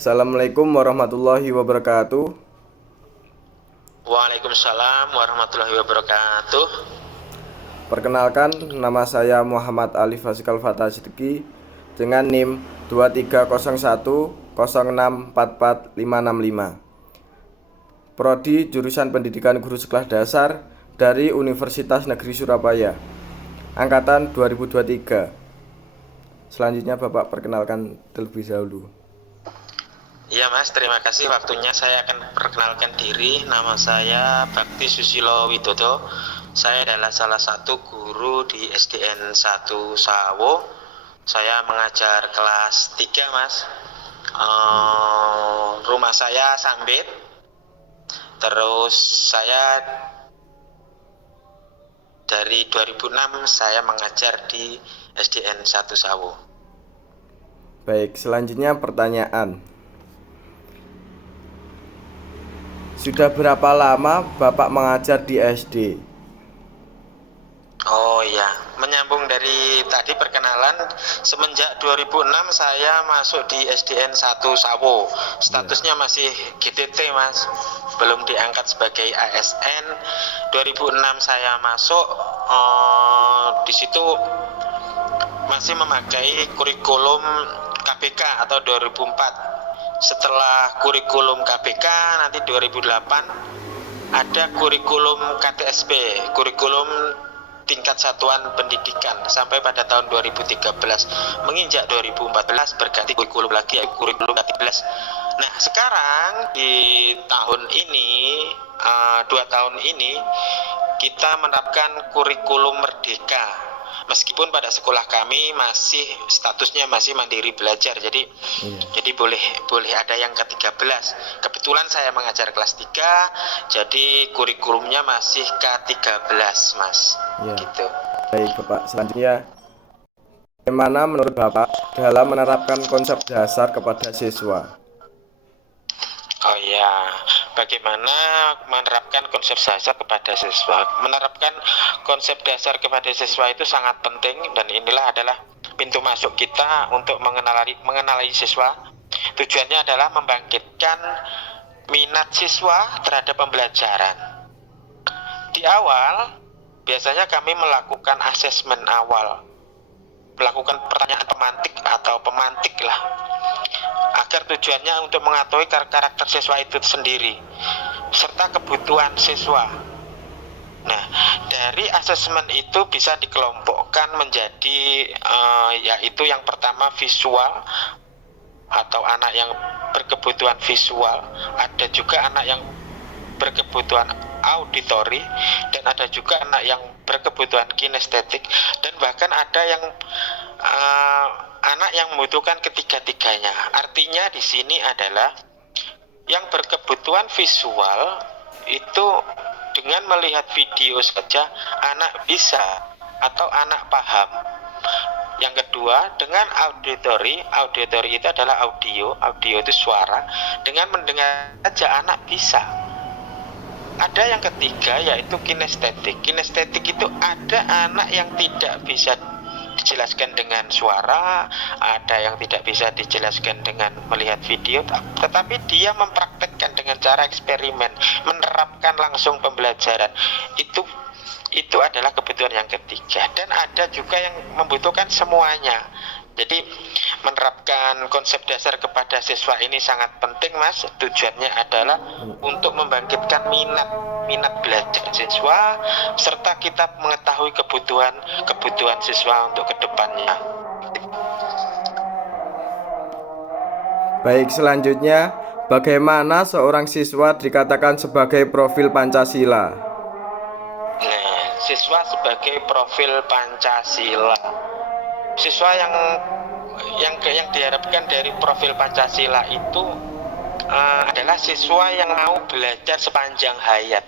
Assalamualaikum warahmatullahi wabarakatuh. Waalaikumsalam warahmatullahi wabarakatuh. Perkenalkan, nama saya Muhammad Ali Fasikal Fatah Siddiqi dengan NIM 2301064455. Prodi jurusan Pendidikan Guru Sekolah Dasar dari Universitas Negeri Surabaya, angkatan 2023. Selanjutnya Bapak perkenalkan terlebih dahulu. Ya Mas, terima kasih waktunya. Saya akan perkenalkan diri. Nama saya Bakti Susilo Widodo. Saya adalah salah satu guru di SDN 1 Sawo. Saya mengajar kelas 3 Mas. Rumah saya Sambit. Terus saya dari 2006 saya mengajar di SDN 1 Sawo. Baik, selanjutnya pertanyaan. Sudah berapa lama Bapak mengajar di SD? Oh iya, menyambung dari tadi perkenalan, semenjak 2006 saya masuk di SDN 1 Sawo. Statusnya masih GTT Mas, belum diangkat sebagai ASN. 2006 saya masuk, di situ masih memakai kurikulum KBK atau 2004. Setelah kurikulum KBK nanti 2008 ada kurikulum KTSP, kurikulum tingkat satuan pendidikan, sampai pada tahun 2013. Menginjak 2014 berganti kurikulum lagi, kurikulum KTS. Nah sekarang di tahun ini, 2 tahun ini kita menerapkan kurikulum merdeka. Meskipun pada sekolah kami masih statusnya masih mandiri belajar, jadi boleh ada yang ke-13. Kebetulan saya mengajar kelas 3, jadi kurikulumnya masih K13 Mas. Gitu. Baik Bapak, selanjutnya bagaimana menurut Bapak dalam menerapkan konsep dasar kepada siswa? Oh ya, bagaimana menerapkan konsep dasar kepada siswa? Menerapkan konsep dasar kepada siswa itu sangat penting, dan inilah adalah pintu masuk kita untuk mengenali siswa. Tujuannya adalah membangkitkan minat siswa terhadap pembelajaran. Di awal, biasanya kami melakukan asesmen awal, melakukan pertanyaan pemantik atau pemantik lah, agar tujuannya untuk mengetahui karakter siswa itu sendiri serta kebutuhan siswa. Nah, dari asesmen itu bisa dikelompokkan menjadi yaitu yang pertama visual atau anak yang berkebutuhan visual, ada juga anak yang berkebutuhan auditori, dan ada juga anak yang berkebutuhan kinestetik, dan bahkan ada yang anak yang membutuhkan ketiga-tiganya. Artinya di sini adalah yang berkebutuhan visual itu dengan melihat video saja anak bisa atau anak paham. Yang kedua, dengan auditori itu adalah audio itu suara, dengan mendengar saja anak bisa. Ada yang ketiga yaitu kinestetik. Kinestetik itu ada anak yang tidak bisa dijelaskan dengan suara, ada yang tidak bisa dijelaskan dengan melihat video, tetapi dia mempraktekkan dengan cara eksperimen, menerapkan langsung pembelajaran. Itu adalah kebutuhan yang ketiga. Dan ada juga yang membutuhkan semuanya. Jadi menerapkan konsep dasar kepada siswa ini sangat penting Mas. Tujuannya adalah untuk membangkitkan minat belajar siswa, serta kita mengetahui kebutuhan siswa untuk kedepannya. Baik, selanjutnya bagaimana seorang siswa dikatakan sebagai profil Pancasila? Nah, siswa sebagai profil Pancasila. Siswa yang diharapkan dari profil Pancasila itu adalah siswa yang mau belajar sepanjang hayat.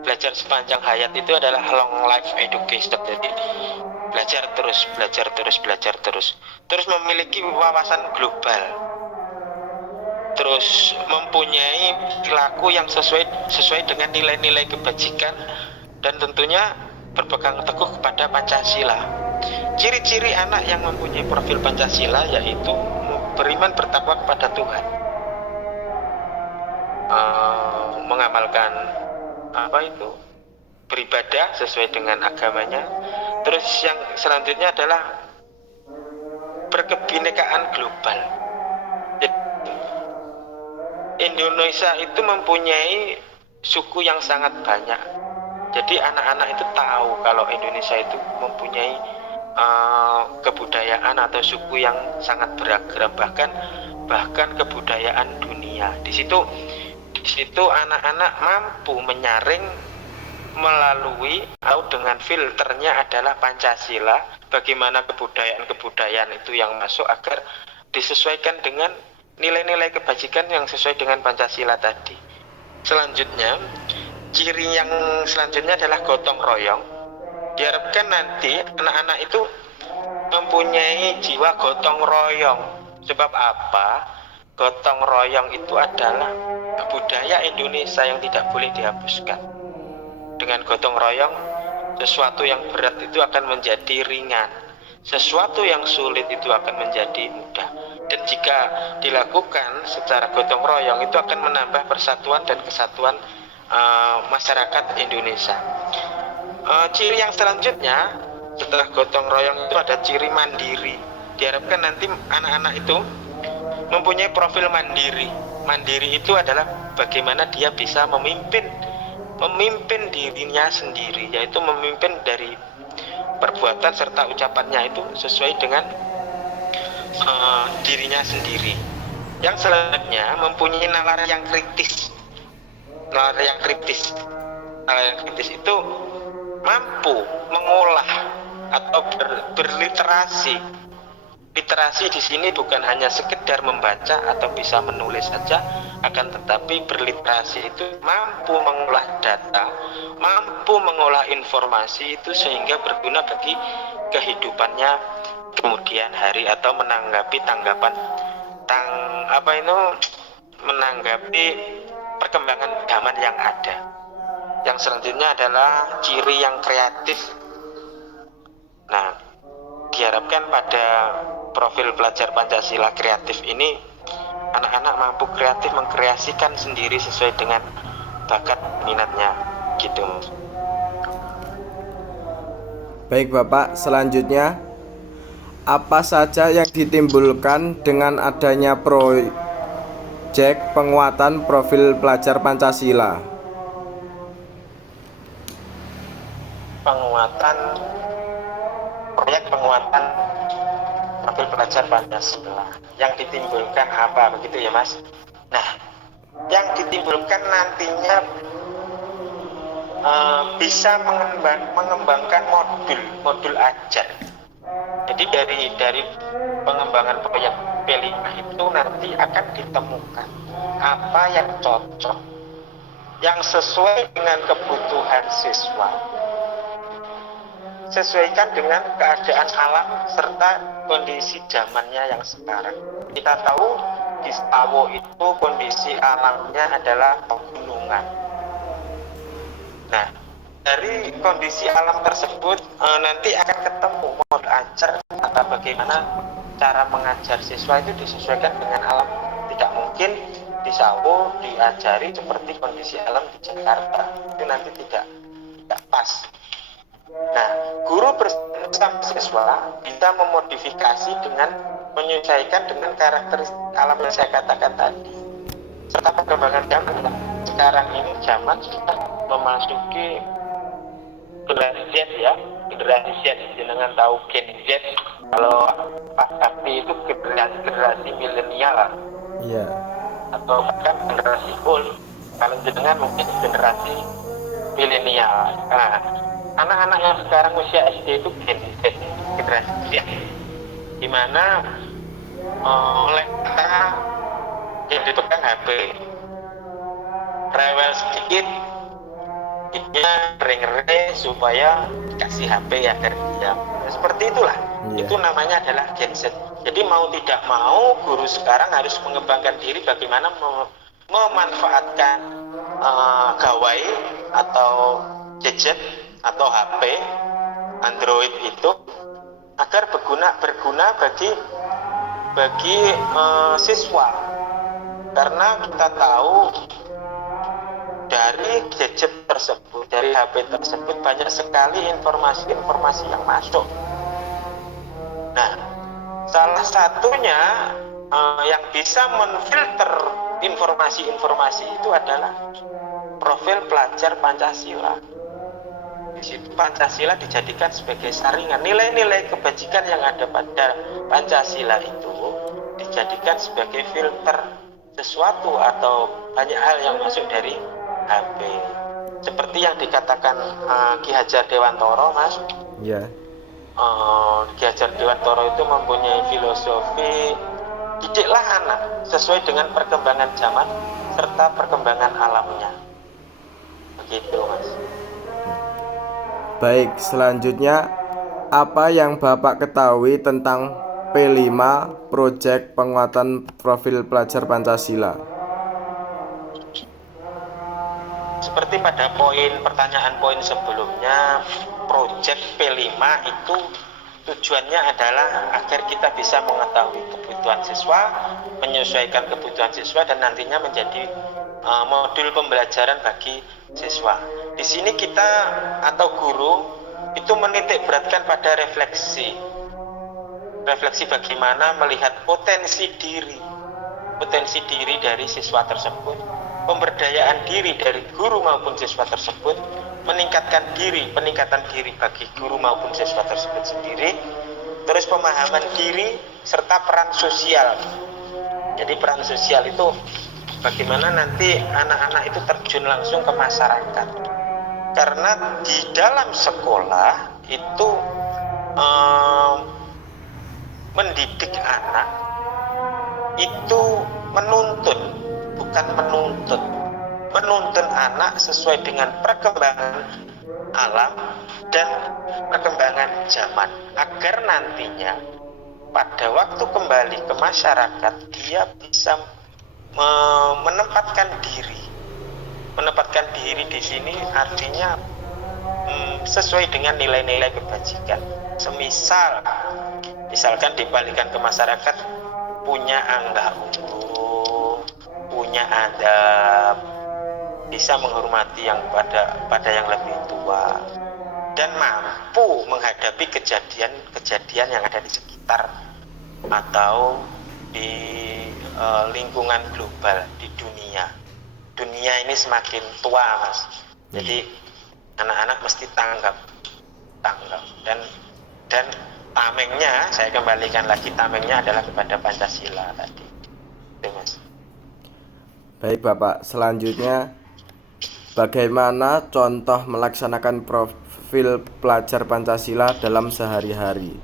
Belajar sepanjang hayat itu adalah long life education. Jadi belajar terus, terus memiliki wawasan global, terus mempunyai perilaku yang sesuai dengan nilai-nilai kebajikan, dan tentunya berpegang teguh kepada Pancasila. Ciri-ciri anak yang mempunyai profil Pancasila yaitu beriman bertakwa kepada Tuhan, mengamalkan beribadah sesuai dengan agamanya. Terus yang selanjutnya adalah berkebinekaan global. Indonesia itu mempunyai suku yang sangat banyak. Jadi anak-anak itu tahu kalau Indonesia itu mempunyai kebudayaan atau suku yang sangat beragam, bahkan kebudayaan dunia. Di situ anak-anak mampu menyaring melalui atau dengan filternya adalah Pancasila, bagaimana kebudayaan itu yang masuk agar disesuaikan dengan nilai-nilai kebajikan yang sesuai dengan Pancasila tadi. Selanjutnya, ciri yang selanjutnya adalah gotong royong. Diharapkan nanti anak-anak itu mempunyai jiwa gotong royong. Sebab apa? Gotong royong itu adalah budaya Indonesia yang tidak boleh dihapuskan. Dengan gotong royong, sesuatu yang berat itu akan menjadi ringan, sesuatu yang sulit itu akan menjadi mudah. Dan jika dilakukan secara gotong royong, itu akan menambah persatuan dan kesatuan masyarakat Indonesia. Ciri yang selanjutnya setelah gotong royong itu ada ciri mandiri. Diharapkan nanti anak-anak itu mempunyai profil mandiri. Mandiri itu adalah bagaimana dia bisa memimpin dirinya sendiri, yaitu memimpin dari perbuatan serta ucapannya itu sesuai dengan dirinya sendiri. Yang selanjutnya mempunyai nalar yang kritis. Nalar yang kritis itu mampu mengolah atau berliterasi. Literasi di sini bukan hanya sekedar membaca atau bisa menulis saja, akan tetapi berliterasi itu mampu mengolah data, mampu mengolah informasi itu sehingga berguna bagi kehidupannya kemudian hari atau menanggapi menanggapi perkembangan zaman yang ada. Yang selanjutnya adalah ciri yang kreatif. Nah, diharapkan pada profil pelajar Pancasila kreatif ini anak-anak mampu kreatif mengkreasikan sendiri sesuai dengan bakat minatnya gitu. Baik Bapak, selanjutnya apa saja yang ditimbulkan dengan adanya proyek penguatan profil pelajar Pancasila? Proyek penguatan profil pelajar Pancasila yang ditimbulkan apa, begitu ya Mas? Nah, yang ditimbulkan nantinya bisa mengembangkan modul ajar. Jadi dari pengembangan proyek P5 itu nanti akan ditemukan apa yang cocok, yang sesuai dengan kebutuhan siswa, sesuaikan dengan keadaan alam serta kondisi zamannya yang sekarang. Kita tahu di Sawo itu kondisi alamnya adalah pegunungan. Nah, dari kondisi alam tersebut nanti akan ketemu modul ajar atau bagaimana cara mengajar siswa itu disesuaikan dengan alam. Tidak mungkin di Sawo diajari seperti kondisi alam di Jakarta, itu nanti tidak pas. Nah, guru bersama siswa bisa memodifikasi dengan menyesuaikan dengan karakteristik alam yang saya katakan tadi. Serta perkembangan zaman sekarang ini zaman sudah memasuki generasi Z ya, generasi Z. Jangan tahu Gen Z, kalau Pak Sakti itu generasi milenial Iya. atau bahkan generasi old. Kalau jenengan mungkin generasi milenial. Nah, anak-anak yang sekarang usia SD itu Gen Z, generasi Z, di mana oleh kata yang dipegang HP, rewel sedikit, dia ring-ring supaya kasih HP ya dia. Seperti itulah. Iya. Itu namanya adalah Gen Z. Jadi mau tidak mau guru sekarang harus mengembangkan diri bagaimana memanfaatkan gawai atau gadget atau HP Android itu agar berguna bagi bagi siswa, karena kita tahu dari gadget tersebut, dari HP tersebut banyak sekali informasi-informasi yang masuk. Nah, salah satunya yang bisa menfilter informasi-informasi itu adalah profil pelajar Pancasila. Di situ Pancasila dijadikan sebagai saringan. Nilai-nilai kebajikan yang ada pada Pancasila itu dijadikan sebagai filter sesuatu atau banyak hal yang masuk dari HP. Seperti yang dikatakan Ki Hajar Dewantoro, Mas. Ya. Ki Hajar Dewantoro itu mempunyai filosofi didiklah anak sesuai dengan perkembangan zaman serta perkembangan alamnya. Begitu, Mas. Baik, selanjutnya apa yang Bapak ketahui tentang P5 Proyek Penguatan Profil Pelajar Pancasila? Seperti pada pertanyaan poin sebelumnya, proyek P5 itu tujuannya adalah agar kita bisa mengetahui kebutuhan siswa, menyesuaikan kebutuhan siswa, dan nantinya menjadi modul pembelajaran bagi siswa. Di sini kita atau guru itu menitik beratkan pada refleksi bagaimana melihat potensi diri dari siswa tersebut, pemberdayaan diri dari guru maupun siswa tersebut, peningkatan diri bagi guru maupun siswa tersebut sendiri, terus pemahaman diri serta peran sosial. Jadi peran sosial itu bagaimana nanti anak-anak itu terjun langsung ke masyarakat, karena di dalam sekolah itu mendidik anak itu menuntun anak sesuai dengan perkembangan alam dan perkembangan zaman, agar nantinya pada waktu kembali ke masyarakat dia bisa menempatkan diri di sini, artinya sesuai dengan nilai-nilai kebajikan. Misalkan dibalikan ke masyarakat, punya angga ungguh, punya adab, bisa menghormati yang pada yang lebih tua, dan mampu menghadapi kejadian yang ada di sekitar atau di lingkungan global, di dunia ini semakin tua, Mas. Jadi anak-anak mesti tanggap dan tamengnya, saya kembalikan lagi, tamengnya adalah kepada Pancasila tadi. Itu, Mas. Baik Bapak, selanjutnya bagaimana contoh melaksanakan profil pelajar Pancasila dalam sehari-hari?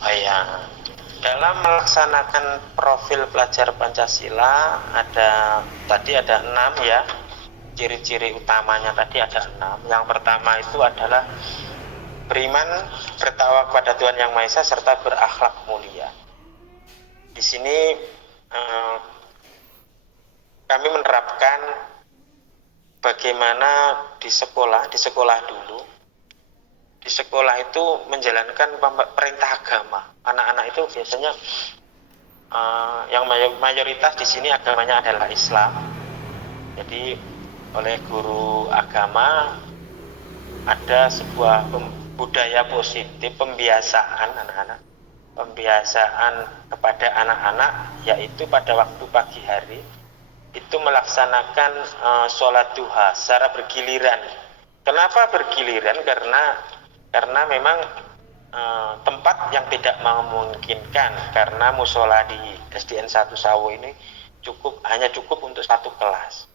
Oh ya, dalam melaksanakan profil pelajar Pancasila ada 6 ya. Ciri-ciri utamanya tadi ada 6. Yang pertama itu adalah beriman, bertakwa kepada Tuhan Yang Maha Esa, serta berakhlak mulia. Di sini kami menerapkan bagaimana di sekolah dulu. Di sekolah itu menjalankan perintah agama. Anak-anak itu biasanya yang mayoritas di sini agamanya adalah Islam. Jadi oleh guru agama ada sebuah budaya positif pembiasaan kepada anak-anak, yaitu pada waktu pagi hari itu melaksanakan sholat duha secara bergiliran. Kenapa bergiliran? Karena memang tempat yang tidak memungkinkan, karena musola di SDN 1 Sawo ini hanya cukup untuk satu kelas.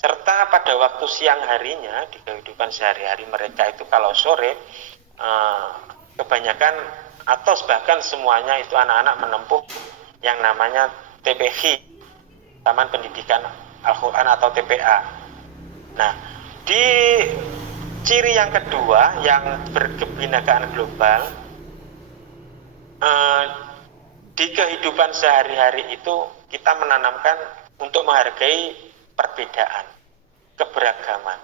Serta pada waktu siang harinya di kehidupan sehari-hari mereka itu, kalau sore kebanyakan atau bahkan semuanya itu anak-anak menempuh yang namanya TPH, Taman Pendidikan Al-Quran atau TPA. Nah, di ciri yang kedua yang berkebinekaan global, di kehidupan sehari-hari itu kita menanamkan untuk menghargai perbedaan, keberagaman,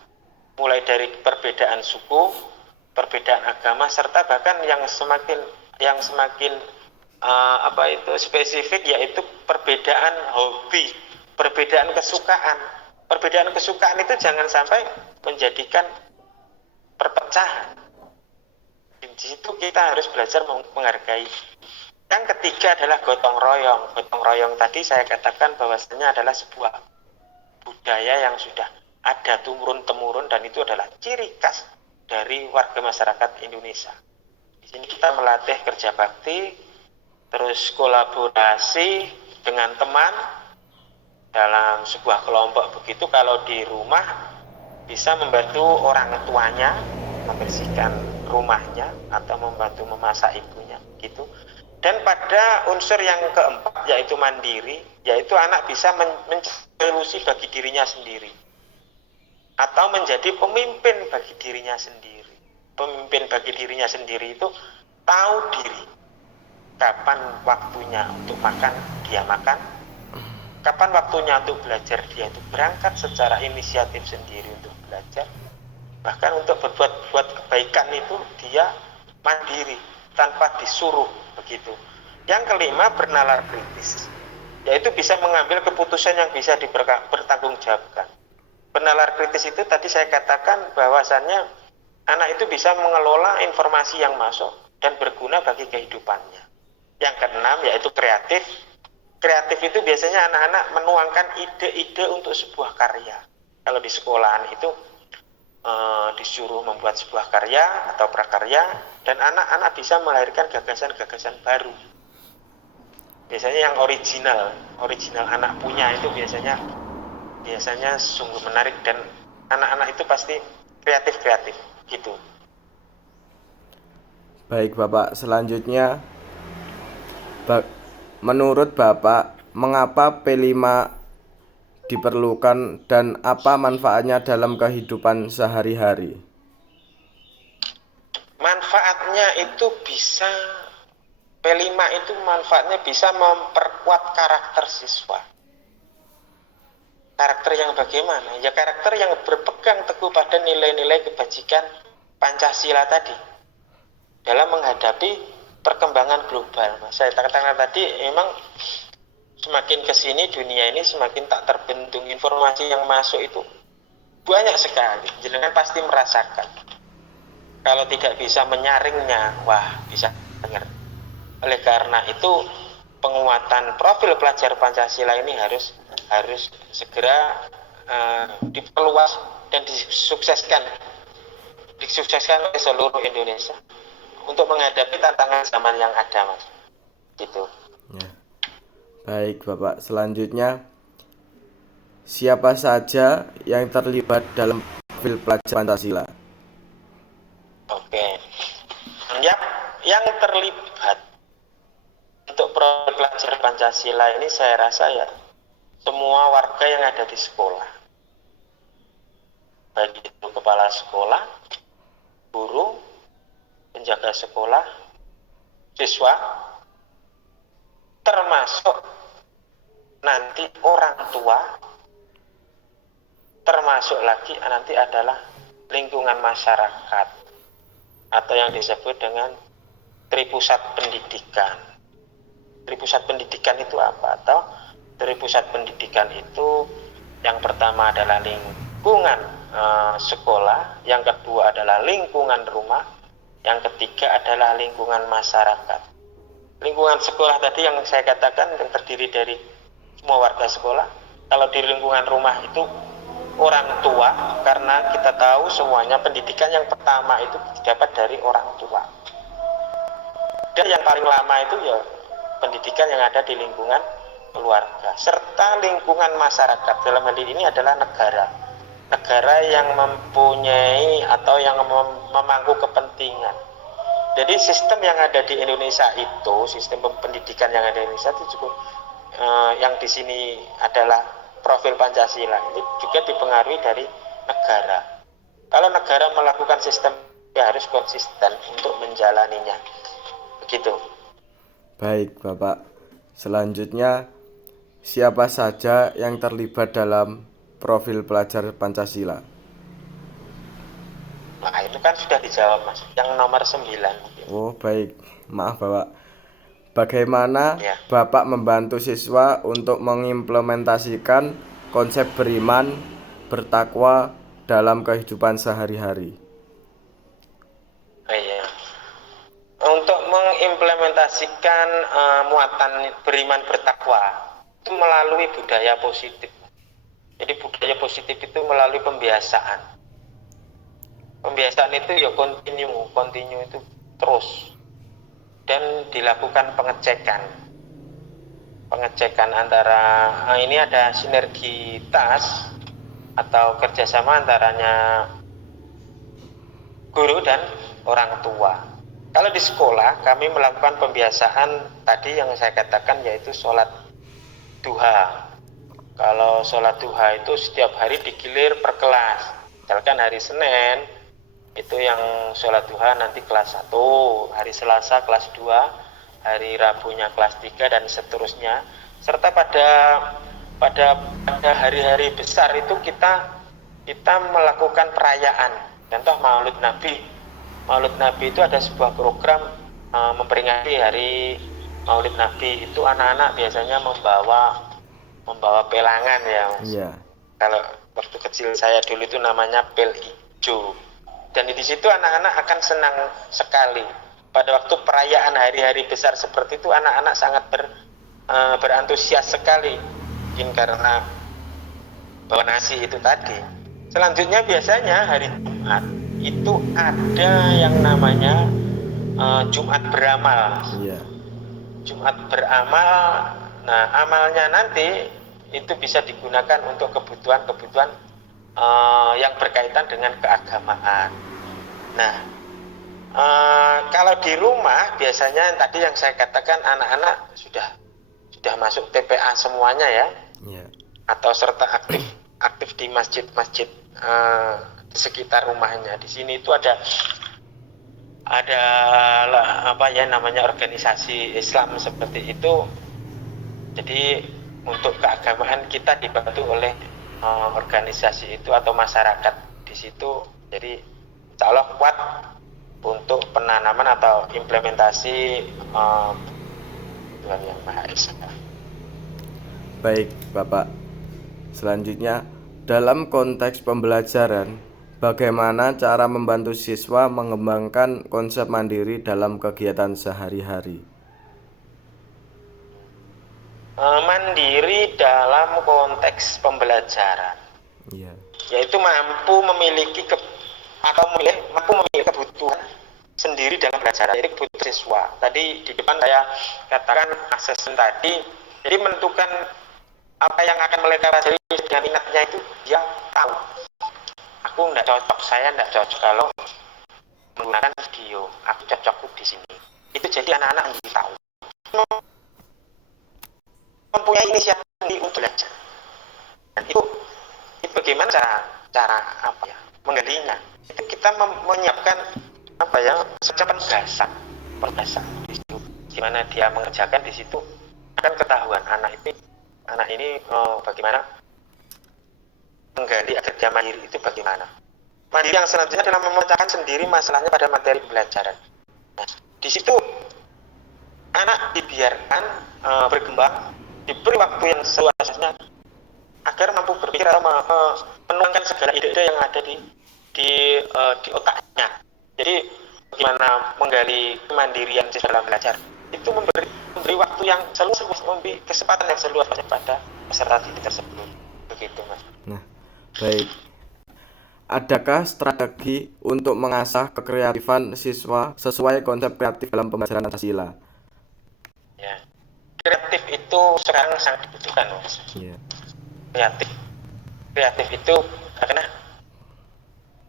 mulai dari perbedaan suku, perbedaan agama, serta bahkan yang semakin apa itu spesifik, yaitu perbedaan hobi, perbedaan kesukaan. Perbedaan kesukaan itu jangan sampai menjadikan perpecahan. Di situ kita harus belajar menghargai. Yang ketiga adalah gotong royong. Gotong royong tadi saya katakan bahwasanya adalah sebuah budaya yang sudah ada turun-temurun, dan itu adalah ciri khas dari warga masyarakat Indonesia. Di sini kita melatih kerja bakti, terus kolaborasi dengan teman dalam sebuah kelompok. Begitu kalau di rumah bisa membantu orang tuanya membersihkan rumahnya atau membantu memasak ibunya gitu. Dan pada unsur yang keempat, yaitu mandiri, yaitu anak bisa mencari bagi dirinya sendiri atau menjadi pemimpin bagi dirinya sendiri. Pemimpin bagi dirinya sendiri itu tahu diri, kapan waktunya untuk makan dia makan, kapan waktunya untuk belajar dia itu berangkat secara inisiatif sendiri untuk belajar, bahkan untuk berbuat kebaikan itu dia mandiri tanpa disuruh begitu. Yang kelima, bernalar kritis, yaitu bisa mengambil keputusan yang bisa dipertanggungjawabkan. Bernalar kritis itu tadi saya katakan bahwasannya anak itu bisa mengelola informasi yang masuk dan berguna bagi kehidupannya. Yang keenam, yaitu kreatif. Kreatif itu biasanya anak-anak menuangkan ide-ide untuk sebuah karya. Kalau di sekolahan itu disuruh membuat sebuah karya atau prakarya, dan anak-anak bisa melahirkan gagasan-gagasan baru. Biasanya yang original anak punya itu biasanya sungguh menarik, dan anak-anak itu pasti kreatif gitu. Baik Bapak, selanjutnya menurut Bapak mengapa P5 diperlukan dan apa manfaatnya dalam kehidupan sehari-hari? Manfaatnya itu bisa, P5 itu manfaatnya bisa memperkuat karakter siswa. Karakter yang bagaimana? Ya karakter yang berpegang teguh pada nilai-nilai kebajikan Pancasila tadi dalam menghadapi perkembangan global. Saya katakan tadi, memang semakin kesini dunia ini semakin tak terbendung, informasi yang masuk itu banyak sekali. Jenengan pasti merasakan. Kalau tidak bisa menyaringnya, wah bisa dengar. Oleh karena itu penguatan profil pelajar Pancasila ini harus segera diperluas dan disukseskan oleh seluruh Indonesia untuk menghadapi tantangan zaman yang ada, Mas. Gitu. Ya. Baik Bapak, selanjutnya siapa saja yang terlibat dalam profil pelajar Pancasila? Oke. Yang terlibat untuk profil pelajar Pancasila ini saya rasa ya semua warga yang ada di sekolah, baik itu kepala sekolah, guru, penjaga sekolah, siswa, termasuk nanti orang tua, termasuk lagi nanti adalah lingkungan masyarakat atau yang disebut dengan tripusat pendidikan. Tripusat pendidikan itu apa? Atau tripusat pendidikan itu yang pertama adalah lingkungan sekolah, yang kedua adalah lingkungan rumah, yang ketiga adalah lingkungan masyarakat. Lingkungan sekolah tadi yang saya katakan yang terdiri dari semua warga sekolah. Kalau di lingkungan rumah itu orang tua, karena kita tahu semuanya pendidikan yang pertama itu didapat dari orang tua. Dan yang paling lama itu ya pendidikan yang ada di lingkungan keluarga, serta lingkungan masyarakat. Dalam hal ini adalah negara yang mempunyai atau yang memangku kepentingan. Jadi sistem yang ada di Indonesia itu, sistem pendidikan yang ada di Indonesia itu cukup yang di sini adalah profil Pancasila ini juga dipengaruhi dari negara. Kalau negara melakukan sistem, ya harus konsisten untuk menjalaninya. Begitu. Baik Bapak, selanjutnya siapa saja yang terlibat dalam profil pelajar Pancasila? Nah itu kan sudah dijawab, Mas, yang nomor 9. Oh baik, maaf Bapak. bagaimana Ya. Bapak membantu siswa untuk mengimplementasikan konsep beriman, bertakwa dalam kehidupan sehari-hari? Iya. Untuk mengimplementasikan muatan beriman bertakwa itu melalui budaya positif. Jadi budaya positif itu melalui pembiasaan. Pembiasaan itu ya kontinu itu terus, dan dilakukan pengecekan antara ini ada sinergitas atau kerjasama antaranya guru dan orang tua. Kalau di sekolah kami melakukan pembiasaan tadi yang saya katakan, yaitu sholat duha. Kalau sholat duha itu setiap hari digilir per kelas. Misalkan hari Senin itu yang sholat duha nanti kelas 1, hari Selasa kelas 2, hari Rabunya kelas 3, dan seterusnya. Serta pada hari-hari besar itu kita melakukan perayaan. Contoh Maulid Nabi. Maulid Nabi itu ada sebuah program memperingati hari Maulid Nabi. Itu anak-anak biasanya membawa pelangan ya, Mas. Iya. Kalau waktu kecil saya dulu itu namanya pel hijau. Dan di situ anak-anak akan senang sekali. Pada waktu perayaan hari-hari besar seperti itu, anak-anak sangat berantusias sekali. Mungkin karena bawa nasi itu tadi. Selanjutnya biasanya hari Jumat itu ada yang namanya Jumat beramal. Iya. Jumat beramal. Nah, amalnya nanti itu bisa digunakan untuk kebutuhan-kebutuhan yang berkaitan dengan keagamaan. Nah, kalau di rumah biasanya tadi yang saya katakan anak-anak sudah masuk TPA semuanya ya, atau serta aktif di masjid-masjid di sekitar rumahnya. Di sini itu ada apa ya namanya organisasi Islam seperti itu. Jadi untuk keagamaan kita dibantu oleh organisasi itu atau masyarakat di situ. Jadi insya Allah kuat untuk penanaman atau implementasi Tuhan Yang Maha Esa. Baik, Bapak. Selanjutnya, dalam konteks pembelajaran, bagaimana cara membantu siswa mengembangkan konsep mandiri dalam kegiatan sehari-hari? Mandiri dalam konteks pembelajaran, yaitu mampu memiliki kebutuhan sendiri dalam belajar, jadi kebutuhan siswa. Tadi di depan saya katakan asesmen tadi, jadi menentukan apa yang akan mereka pelajari dengan minatnya itu dia tahu. Aku tidak cocok, saya tidak cocok kalau menggunakan video, aku cocokku di sini. Itu jadi anak-anak menjadi tahu, mempunyai inisiatif untuk belajar. Dan itu bagaimana cara apa ya menggalinya? Itu kita menyiapkan apa ya semacam penugasan di situ, di mana dia mengerjakan di situ akan ketahuan anak ini bagaimana menggali agar dia mandiri itu bagaimana. Mandiri yang selanjutnya adalah memecahkan sendiri masalahnya pada materi pembelajaran. Nah, di situ anak dibiarkan berkembang, diberi waktu yang seluasnya agar mampu berpikir atau menuangkan segala ide-ide yang ada di otaknya. Jadi bagaimana menggali kemandirian siswa dalam belajar itu memberi waktu yang seluas, memberi kesempatan yang seluas pada peserta didik tersebut. Begitu, Mas. Nah, baik. Adakah strategi untuk mengasah kekreatifan siswa sesuai konsep kreatif dalam pembelajaran Pancasila? Ya. Kreatif itu sekarang sangat dibutuhkan, Mas. Yeah. Kreatif itu karena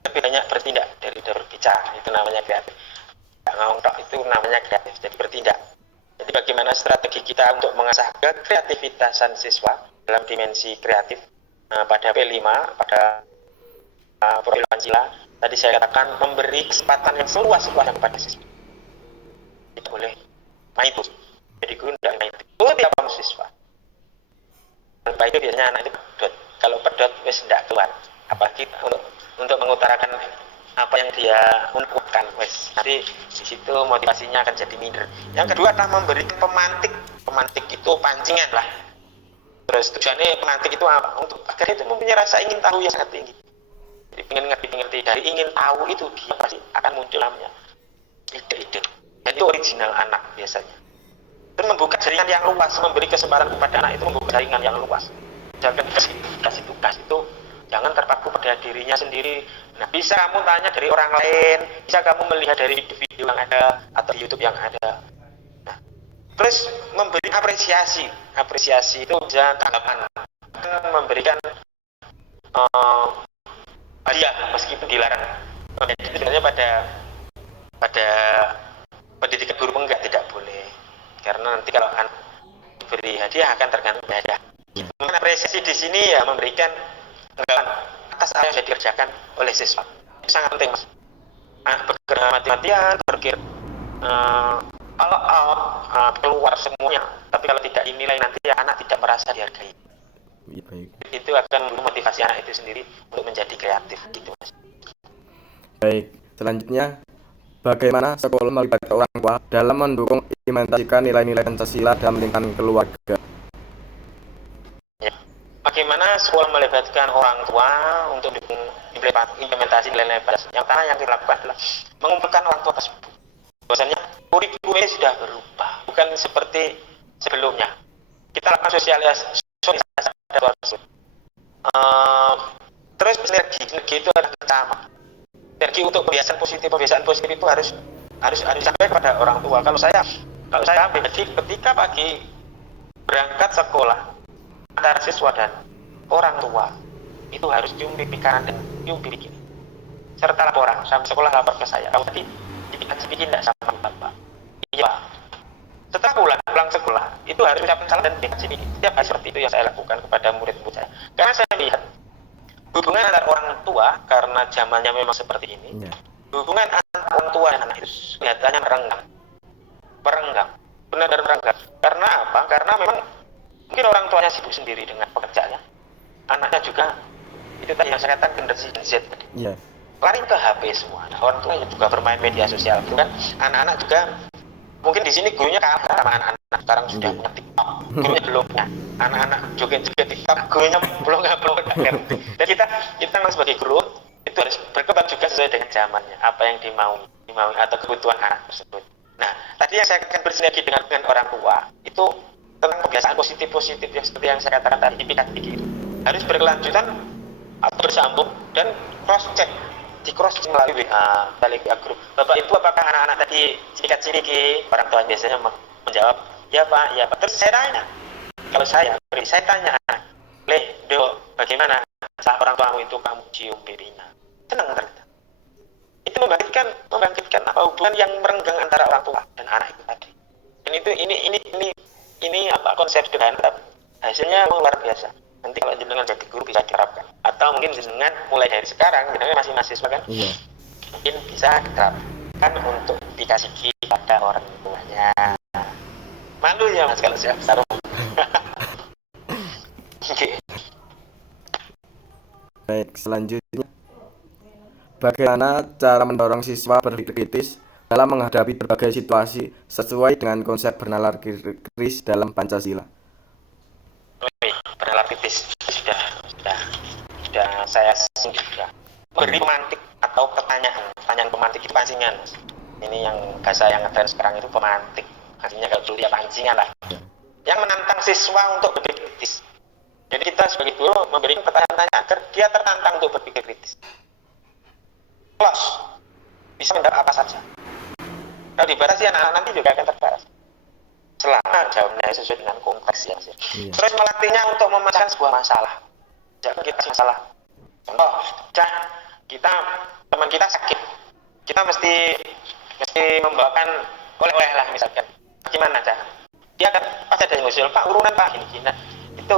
lebih banyak bertindak dari berbicara, itu namanya kreatif. Ngomong itu namanya kreatif, jadi bertindak. Jadi bagaimana strategi kita untuk mengasah kekreativitasan siswa dalam dimensi kreatif pada P5, pada profil Pancasila, tadi saya katakan memberi kesempatan yang seluas-luasnya kepada siswa. Tidak boleh main itu. Jadi guru tidak main itu. Tidak apa siswa. Tanpa itu biasanya anak itu pedot. Kalau pedot wes tidak keluar. Apalagi untuk mengutarakan apa yang dia untukkan, wes nanti di situ motivasinya akan jadi minder. Yang kedua adalah memberikan pemantik itu pancingan lah. Terus tujuannya pemantik itu apa? Untuk agar itu mempunyai rasa ingin tahu yang sangat tinggi. Jadi ingin ngerti dari ingin tahu itu dia pasti akan muncul namanya ide-ide. Dan itu original anak biasanya. Terus membuka jaringan yang luas, memberi kesempatan kepada anak itu membuka jaringan yang luas. Jangan kasih tugas itu jangan terpaku pada dirinya sendiri. Nah, bisa kamu tanya dari orang lain, bisa kamu melihat dari video yang ada atau YouTube yang ada. Nah, terus memberi apresiasi itu bisa tanggapan, memberikan hadiah meskipun dilarang. Jadi sebenarnya pada pendidikan guru enggak, tidak boleh, karena nanti kalau akan beri hadiah akan tergantung hadiah. Apresiasi di sini ya memberikan atas apa yang sudah dikerjakan oleh siswa. Itu sangat penting, Mas. Bergerak mati-matian, bergerak keluar semuanya, tapi kalau tidak dinilai nanti ya anak tidak merasa dihargai. Baik. Itu akan memotivasi anak itu sendiri untuk menjadi kreatif gitu, Mas. Baik, selanjutnya bagaimana sekolah melibatkan orang tua dalam mendukung implementasikan nilai-nilai Pancasila dalam lingkungan keluarga? Ya. Bagaimana sekolah melibatkan orang tua untuk mendukung implementasi nilai-nilai Pancasila? Yang pertama yang kita lakukan adalah mengumpulkan orang tua tersebut. Bahwasanya kurikulum ini sudah berubah, bukan seperti sebelumnya. Kita lakukan sosialisasi tersebut. Terus sinergi itu adalah pertama. Sinergi untuk kebiasaan positif itu harus sampai kepada orang tua. Kalau saya pribadi ketika pagi berangkat sekolah antara siswa dan orang tua itu harus cium pipi kanan dan cium pipi kiri serta laporan sampai sekolah lapor ke saya. Kalau tadi bikin tidak sama bapak. Iya. Setelah pulang sekolah itu harus ucapkan salam dan bikin setiap hari seperti itu yang saya lakukan kepada murid-murid saya. Karena saya lihat hubungan antara orang tua karena zamannya memang seperti ini. Hubungan antara orang tua dan anak itu kelihatannya merenggang, benar-benar merenggang. Karena apa? Karena memang mungkin orang tuanya sibuk sendiri dengan pekerjaannya, anaknya juga itu tadi yang saya katakan generasi Z tadi. Lari ke HP semua. Nah, orang tuanya juga bermain media sosial, itu kan. Anak-anak juga mungkin di sini gurunya kalah sama anak-anak sekarang sudah punya TikTok, gurunya belum punya. Anak-anak joget TikTok, gurunya belum ngerti. Dan kita sebagai guru itu harus berkembang juga sesuai dengan zamannya, apa yang dimaui atau kebutuhan anak tersebut. Nah, tadi yang saya akan bersinergi dengan orang tua itu tentang kebiasaan positif yang seperti yang saya katakan tadi, itu harus berkelanjutan atau bersambung dan cross check melalui WA grup. Bapak Ibu, apakah anak-anak tadi cilik-cilik? Orang tua biasanya menjawab ya Pak. Terus saya tanya, kalau saya tanya, bagaimana orang tuamu itu kamu cium pipinya? Senang ternyata. Itu membangkitkan apa hubungan yang merenggang antara orang tua dan anak itu tadi. Dan itu ini apa konsep sederhana, hasilnya luar biasa. Nanti kalau jenengan jadi guru bisa diterapkan, atau mungkin jenengan mulai dari sekarang, jenengan masih mahasiswa kan, mungkin bisa diterapkan untuk dikasih pada orang tuanya. Malu ya Mas kalau saya besar. Baik, selanjutnya bagaimana cara mendorong siswa berpikir kritis dalam menghadapi berbagai situasi sesuai dengan konsep bernalar kritis dalam Pancasila? Bernalar kritis sudah saya singgung juga. Beri pemantik atau pertanyaan pemantik itu pancingan. Ini yang bahasa yang ngetren sekarang itu pemantik. Artinya kalau dulu ya pancingan lah. Yang menantang siswa untuk berpikir kritis. Jadi kita sebagai guru memberikan pertanyaan agar dia tertantang untuk berpikir kritis. Plus bisa menjawab apa saja. Kalau dibatasi anak-anak nanti juga akan terbatas. Selama jawabnya sesuai dengan konteks ya. Terus melatihnya untuk memecahkan sebuah masalah. Jangan kita masalah. Contoh, teman kita sakit, kita mesti membawakan oleh-oleh lah misalkan. Gimana cara? Dia akan pasti ada yang usul, Pak urunan Pak gini. Nah, itu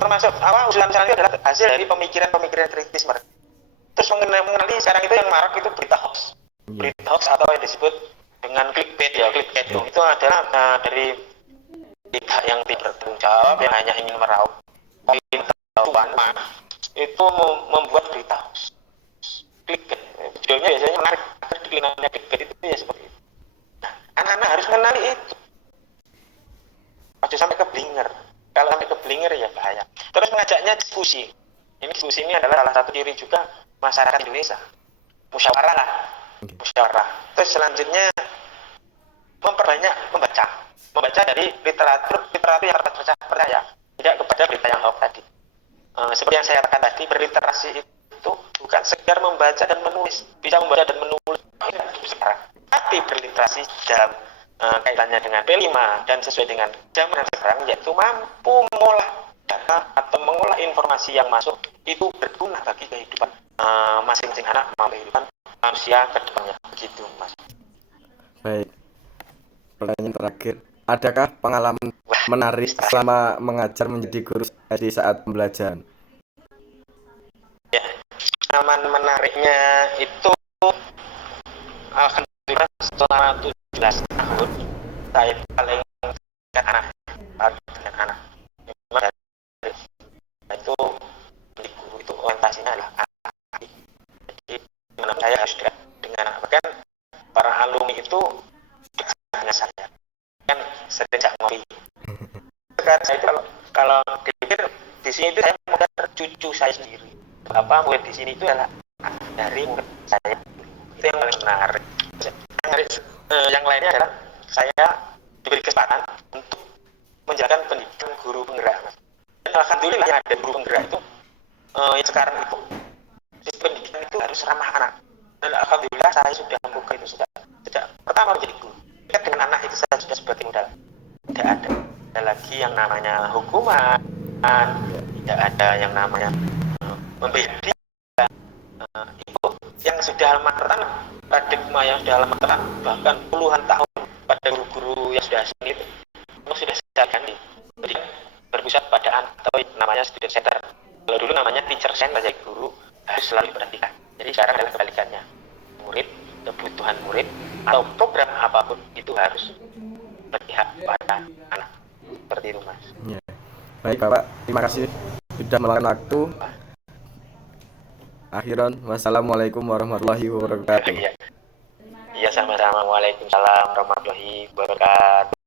termasuk usulan itu adalah hasil dari pemikiran kritis mereka. Terus mengenali sekarang itu yang marak itu berita hoax atau yang disebut dengan clickbait itu adalah dari pihak yang tidak bertanggung jawab yang hanya ingin meraup poin itu membuat berita hoax clickbait. Judulnya biasanya menarik, namanya clickbait itu ya seperti itu. Nah, anak-anak harus mengenali itu. Ojo sampai ke blinger. Kalau sampai ke blinger ya bahaya. Terus mengajaknya diskusi. Diskusi ini adalah salah satu ciri juga masyarakat Indonesia. Musyawarah lah. Musyawarah. Terus selanjutnya memperbanyak membaca dari literatur yang terpercaya, tidak kepada berita yang hoax tadi. Seperti yang saya katakan tadi, berliterasi itu bukan sekedar membaca dan menulis, bisa membaca dan menulis sekarang, tapi berliterasi dalam kaitannya dengan P5 dan sesuai dengan zaman sekarang, yaitu mampu mengolah data atau mengolah informasi yang masuk itu berguna bagi kehidupan masing-masing anak, kehidupan manusia ke depannya. Begitu, Mas. Baik. Pertanyaan terakhir, adakah pengalaman menarik selama mengajar menjadi guru di saat pembelajaran? Ya, pengalaman menariknya itu alhamdulillah selama 17 tahun saya paling dekat anak. Memang dari itu menjadi guru itu orientasinya adalah anak. Jadi menurut saya harus dekat dengan anak. Bahkan para alumni itu dengan saya kan sejak ngopi. Sekarang saya itu kalau dipikir di sini itu saya mengajar cucu saya sendiri. Apa murid di sini itu adalah dari murid saya. Itu yang paling menarik. Yang lainnya adalah saya diberi kesempatan untuk menjalankan pendidikan guru penggerak. Dan alhamdulillah yang ada guru penggerak itu yang sekarang itu sistem pendidikan itu harus ramah anak. Dan alhamdulillah saya sudah membuka itu sejak pertama menjadi guru. Dekat dengan anak itu saya sudah sebagai modal. Tidak ada lagi yang namanya hukuman, tidak ada yang namanya membela. Itu yang sudah lama tertanam, paradigma yang sudah lama tertanam, bahkan puluhan tahun pada guru-guru yang sudah asing itu sudah saya ganti. Jadi berpusat pada atau namanya student center. Kalau dulu namanya teacher center, jadi guru harus selalu diperhatikan. Jadi sekarang adalah kebalikannya. Murid, kebutuhan murid atau program apapun itu harus berpihak pada anak. Seperti itu, Mas. Ya. Baik Bapak, terima kasih sudah meluangkan waktu. Akhiran, wassalamualaikum warahmatullahi wabarakatuh. Iya, sama-sama. Waalaikumsalam warahmatullahi wabarakatuh.